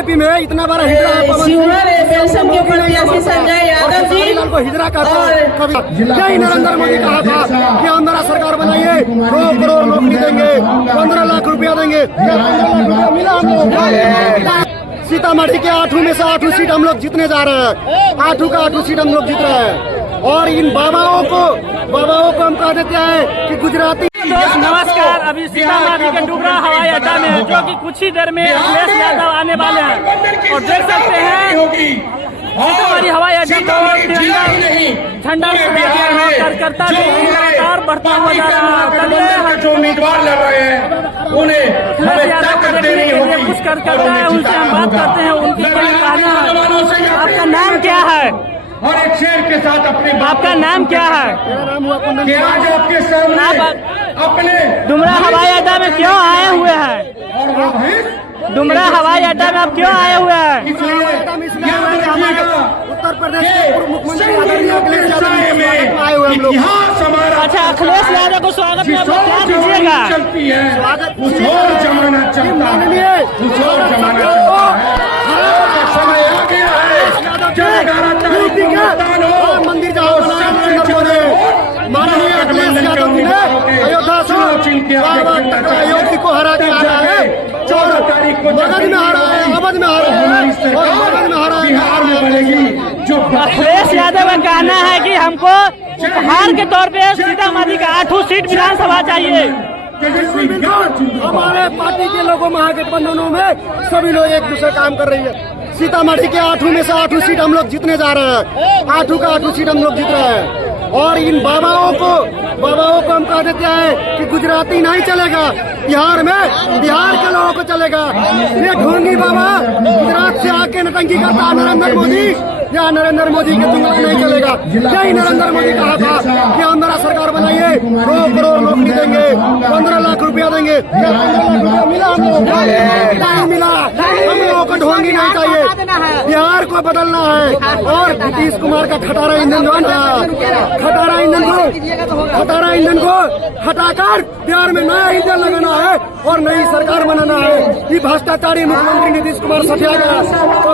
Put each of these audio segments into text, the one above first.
BJP में इतना बड़ा हिजरा है संजय यादव जी को हिजरा कहता है। कभी यही नरेंद्र मोदी कहा था कि हमारा सरकार बनाइए, 2 करोड़ नौकरी देंगे, 15 लाख रुपया देंगे। मिला हम लोग। सीतामढ़ी के 8 में से 8 सीट हम लोग जीतने जा रहे हैं। 8 का 8 सीट हम लोग जीत रहे हैं। और इन बाबाओं को हम कह देते हैं कि गुजराती। नमस्कार, अभी सीतामढ़ी के डुबरा हवाई अड्डा में जो कि कुछ ही देर में अखिलेश यादव आने वाले हैं और देख सकते हैं सीतामढ़ी हवाई अड्डा को झंडा कार्यकर्ता लगातार बढ़ता हुआ जा रहा है। जो उम्मीदवार लड़ रहे हैं उन्हें कुछ कार्यकर्ता है, उनसे हम बात करते हैं। उनकी क्या कहना है? आपका नाम क्या है? और एक शेर के साथ अपने आपका नाम क्या है? कि आज आपके सामने अपने डुमरा हवाई अड्डा में क्यों आए हुए हैं? डुमरा हवाई अड्डा में आप क्यों आए हुए हैं? उत्तर प्रदेश के पूर्व मुख्यमंत्री अखिलेश यादव आए हुए हम लोग। अच्छा, अखिलेश यादव को स्वागत में आप क्या दीजिएगा? कुछ और जमाना चलता है, कुछ और जमाना चलता है। समय आ गया है, मंदिर जाओ, माननीय अखिलेश यादव जी ने अयोध्या से अयोध्या को हरा के आ रहा है। मगध में हारा है, अवध में हारा है और मगध में हारा है। बिहार में बनेगी जो अखिलेश यादव का कहना है कि हमको उपहार के तौर पे सीतामढ़ी का 8 सीट विधानसभा चाहिए। हमारे पार्टी के लोगों महागठबंधनों में सभी लोग एक दूसरे काम कर रही है। सीतामढ़ी के 8 में से 8 सीट हम लोग जीतने जा रहे हैं। 8 का 8 सीट हम लोग जीत रहे हैं। और इन बाबाओं को हम कह देते हैं कि गुजराती नहीं चलेगा, बिहार के लोगों को चलेगा। ये ढोंगी बाबा गुजरात से आके नटंकी करता है नरेंद्र मोदी, या नरेंद्र मोदी के जुमला नहीं चलेगा। यही नरेंद्र मोदी कहा था कि हमारा सरकार बनाइए, 2 करोड़ नौकरी देंगे, 15 लाख रुपया देंगे। मिला हम लोग नहीं मिला। हम लोगों को ढोंगी नहीं चाहिए, बिहार को बदलना है। और नीतीश कुमार का खटारा ईंधन जो है ना, खटारा ईंधन को हटाकर बिहार में नया ईंधन लगाना है और नई सरकार बनाना है। ये भ्रष्टाचारी मुख्यमंत्री नीतीश कुमार सठिया गया। तो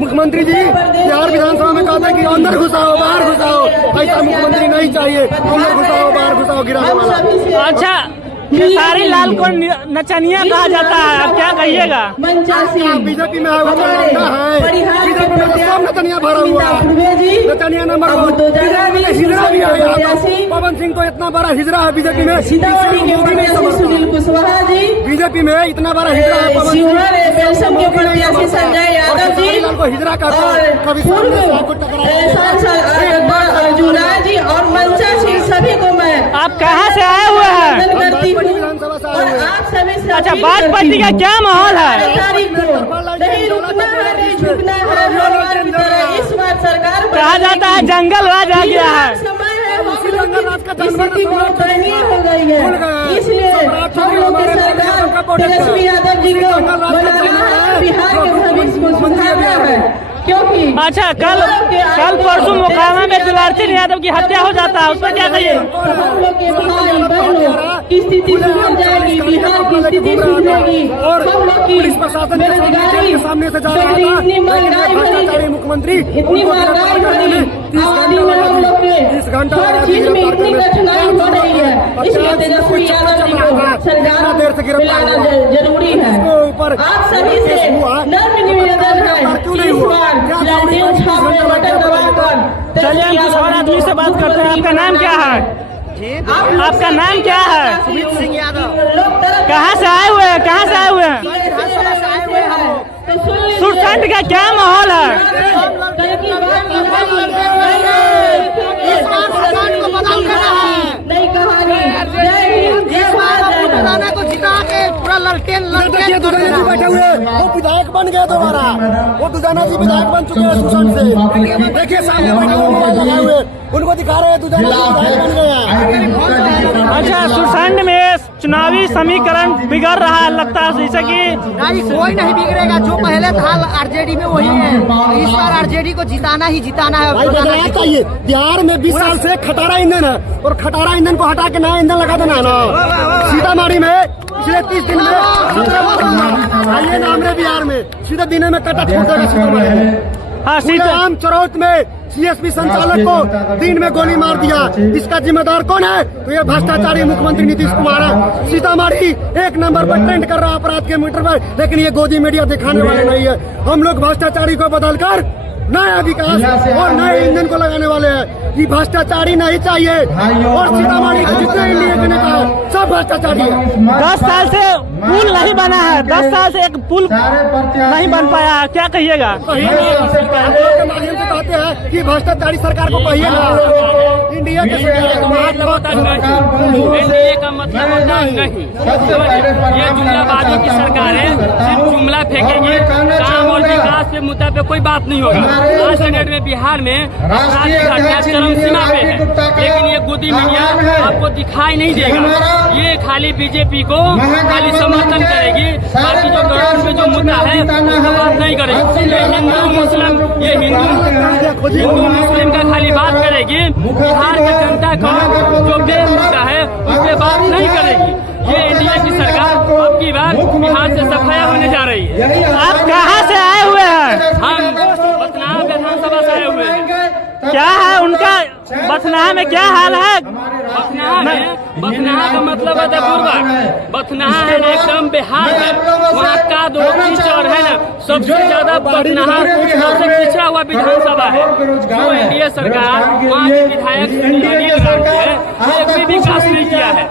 मुख्यमंत्री जी बिहार विधानसभा में कहते हैं कि अंदर घुसाओ बाहर घुसाओ, ऐसा मुख्यमंत्री नहीं चाहिए। अंदर घुसाओ बाहर घुसाओ गिराने वाला। अच्छा, खेसारी लाल को नचनिया कहा जाता है, आप क्या कहिएगा? बीजेपी में है, बीजेपी में तो सब नचनिया भरा हुआ है। नचनिया नंबर 1 हिजरा भी है। पवन सिंह तो इतना बड़ा हिजरा है बीजेपी में, बीजेपी में इतना बड़ा हिजरा है पवन संजय यादव जी को हिजरा कहता है। कभी जी और मंचा सिंह सभी को मैं आप कहाँ से आए हुए हैं? विधानसभा से आए हुए हैं। अच्छा, बाजपट्टी का क्या माहौल है? नहीं रुकना है, नहीं झुकना है। इस बार सरकार कहा जाता है जंगल राज आ गया है। समय है, स्थिति बहुत दयनीय हो गई है। इसलिए हम लोग की सरकार तेजस्वी यादव जी को बनाना है, बिहार के भविष्य को सुधारना है। क्योंकि अच्छा, कल परसों मोकामा में दुलारचंद यादव की हत्या हो जाता है, उसमें क्या कहिए? हम लोग के भाई बहनों की स्थिति सुधर जाएगी, बिहार की स्थिति सुधरेगी। और हम लोग की पुलिस प्रशासन बेरोजगारी के सामने से जा रहा था, इतनी महंगाई भरी, मुख्यमंत्री इतनी महंगाई भरी आबादी में हम लोग के हर चीज में इतनी कठिनाई हो रही है। इसलिए तेजस्वी यादव जी को सरकार दिलाना जरूरी है। आप सभी से नम्र निवेदन है, इस बार लालटेन छाप में बटन दबाकर चलिए हम कुछ और आदमी से बात करते हैं। आपका नाम क्या है? आपका नाम क्या है? कहाँ से आए हुए हैं? कहाँ से आए हुए हैं? सुरसंड का क्या माहौल है? नई कहानी को जिता के पूरा ललटेन दुजाना जी बैठे हुए, वो विधायक बन गए दोबारा। वो दुजाना जी विधायक बन चुके हैं सुशांत से। देखिए सामने बैठे हुए लगाए हुए, उनको दिखा रहे हैं दुजाना जी विधायक बन गए। अच्छा, सुरसंड में चुनावी समीकरण बिगड़ रहा है लगता है, जैसे कि नहीं, कोई नहीं बिगड़ेगा। जो पहले था आरजेडी में वही है। इस बार आरजेडी को जिताना ही जिताना है। चाहिए। बिहार में 20 साल से खटारा ईंधन है और खटारा ईंधन को हटा के नया ईंधन लगा देना है ना। सीतामढ़ी में पिछले 30 दिन में 17 मुसलमान आइए ना हमारे बिहार में सीधे दिन में कटा ठोक देगा सीतामढ़ी। हाँ आम चरौत में सीएसपी संचालक को दिन में गोली मार दिया, इसका जिम्मेदार कौन है? तो ये भ्रष्टाचारी मुख्यमंत्री नीतीश कुमार है। सीतामढ़ी 1 नंबर पर ट्रेंड कर रहा है अपराध के मीटर पर, लेकिन ये गोदी मीडिया दिखाने वाले नहीं है। हम लोग भ्रष्टाचारी को बदलकर नया विकास और नए ईंधन को लगाने वाले हैं। ये भ्रष्टाचारी नहीं चाहिए और सीतामढ़ी के जितने इंडिया के नेता है सब भ्रष्टाचारी है। 10 साल से पुल नहीं बना है, 10 साल से एक पुल नहीं बन पाया, क्या कहिएगा? हम लोग के माध्यम से कहते हैं कि भ्रष्टाचारी सरकार को कहिए ना, इंडिया के सरकार को एनडीए का मतलब होता है नहीं, ये जुमलाबाजी की सरकार है, सिर्फ जुमला फेंकेंगे, काम और विकास के मुद्दे पे कोई बात नहीं होगा। आज के डेट में बिहार में अपराध की घटना चरम सीमा पे है, लेकिन ये गोदी मीडिया आपको दिखाई नहीं देगा। ये खाली बीजेपी को खाली समर्थन करेगी, बाकी जो गवर्नमेंट में जो मुद्दा है उसका बात नहीं करेगी। ये हिंदू मुस्लिम का खाली बात करेगी, बिहार की जनता को जो बेल मुद्दा है उस पर बात नहीं करेगी। ये एनडीए की सरकार अब की बार बिहार से सफाया होने जा रही है। आप कहाँ से आए हुए हैं? हम बथनाहा विधानसभा से आए हुए हैं। क्या है उनका बथनाहा में क्या हाल है? बथनाहा का मतलब है पूर्वा, बथनाहा है एकदम बिहार है, वहाँ का दो और है ना सबसे ज्यादा बथनाहा सबसे पिछड़ा हुआ विधानसभा है। जो एनडीए सरकार वहाँ के विधायक अनिल राम है, एक भी विकास नहीं किया है।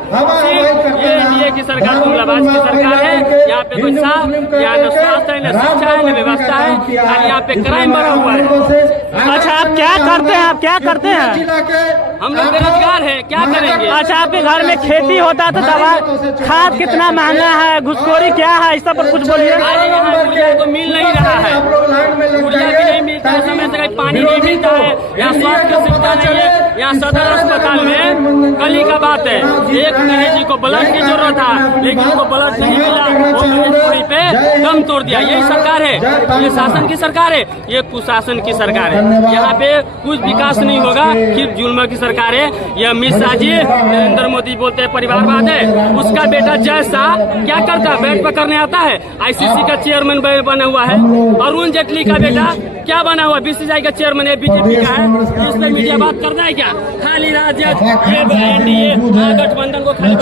ये एनडीए की सरकार जुमलाबाज की सरकार है। यहाँ पे कोई साफ या न स्वास्थ्य है, न शिक्षा है, न व्यवस्था है, खाली यहाँ पे क्राइम बढ़ा हुआ है। अच्छा आप क्या करते हैं? आप क्या करते हैं? हम लोग बेरोजगार है, क्या करेंगे? अच्छा आपके घर में खेती होता तो दवा खाद कितना महंगा है, घुसखोरी क्या है, इस सब पर कुछ बोलिए। यहाँ गुड़िया को मिल नहीं रहा है, गुड़िया भी नहीं मिलता है, समय से कहीं पानी नहीं मिलता है, यहाँ स्वास्थ्य की सुविधा नहीं है। यहाँ सदर अस्पताल में कल ही का बात है, एक मरीज को ब्लड की जरूरत था, लेकिन उनको ब्लड नहीं मिला, वो मरीज पे दम तोड़ दिया। यही सरकार है, ये शासन की सरकार है, ये कुशासन की सरकार है। यहाँ पे कुछ विकास नहीं होगा, सिर्फ जुल्म की सरकार है। ये अमित शाह जी, नरेंद्र मोदी बोलते हैं परिवारवाद है, उसका बेटा जय शाह क्या करता है? बैट पकड़ने आता है, आईसीसी का चेयरमैन बना हुआ है। अरुण जेटली का बेटा क्या बना हुआ? बीसीसीआई का चेयरमैन है, बीजेपी का है। इसमें मीडिया बात करना है क्या? खाली राज्य एनडीए गठबंधन को खाली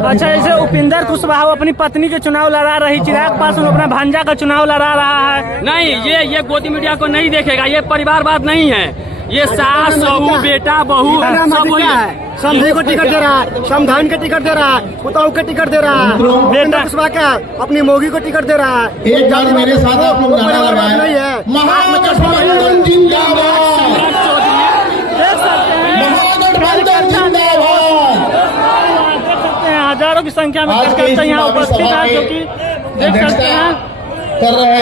अच्छा जैसे उपिंदर कुशवाहा अपनी पत्नी के चुनाव लड़ा रही, चिराग पासवान अपना भांजा का चुनाव लड़ा रहा है। नहीं, ये गोदी मीडिया को नहीं देखेगा, ये परिवारवाद नहीं है, ये सास बहू बेटा बहू सब वही है। समधी को टिकट दे रहा है, समधान के टिकट दे रहा है, पुताऊ के टिकट दे रहा है, बेटा कुशवाहा क्या अपनी मोगी को टिकट दे रहा है। एक बार मेरे साथ आप लोग नारा लगाएं, नहीं है महागठबंधन जिंदाबाद, महागठबंधन जिंदाबाद। हजारों की संख्या में कार्यकर्ता यहाँ उपस्थित है, जो कि देख सकते हैं कर रहे हैं।